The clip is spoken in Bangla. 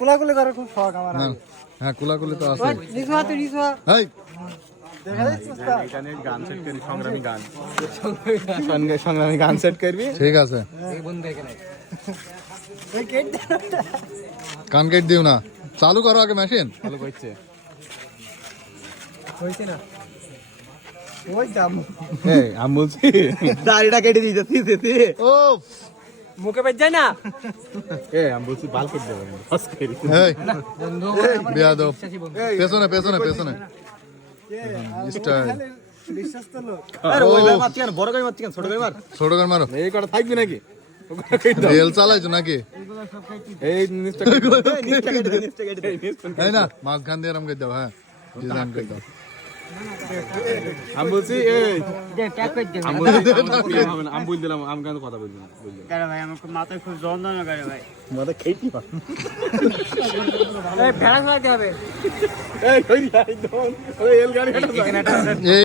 কুলাকুলি করার খুব শখ আমার। হ্যাঁ কুলাকুলি তো আছে। নিসুয়া তুই নিসুয়া এই দেখা যাচ্ছে উস্তাদ। এখানে গান সেট করবি, সংগ্রামী গান সেট করবি। ঠিক আছে, ওই কেট দে। কান কেট দিও না, চালু করো আগে মেশিন। ভালো করছে। হইছে না ওই দাম এই আমি বলছি দাড়িটা কেটে দিতেছি। ও মুখে বেজ যায় না। আমি বলছি বাল কেটে দেবো বাস করি। এই বিয়াদব, পেছনে পেছনে পেছনে স্টাইল। বিশ্বাস তো লোক আরে ওই ভাই মারছি কেন, বড় গাড়ি মারছি কেন, ছোট গাড়ি মার। ছোট গান মারো, এই কটা থাকবি নাকি? রেল চালাইছো নাকি? এই নিচটা কেটে দে। এই না মাঝখান দিয়ে এরম করে দাও। হ্যাঁ ডিজাইন করে দাও। আমি বলছি এই ট্যাগ করে দে। আমি বলছি হবে না, আমি বল দিলাম, আমি কেন কথা বলবো না, বল দিলাম। আরে ভাই আমার মাথায় খুব যন্ত্রণা করে ভাই। মাথা খেয়েছি পা। এই ভেড়া খাওয়াতে হবে। এই কই যাই দন, ওই এল গাড়ি কাটা। এই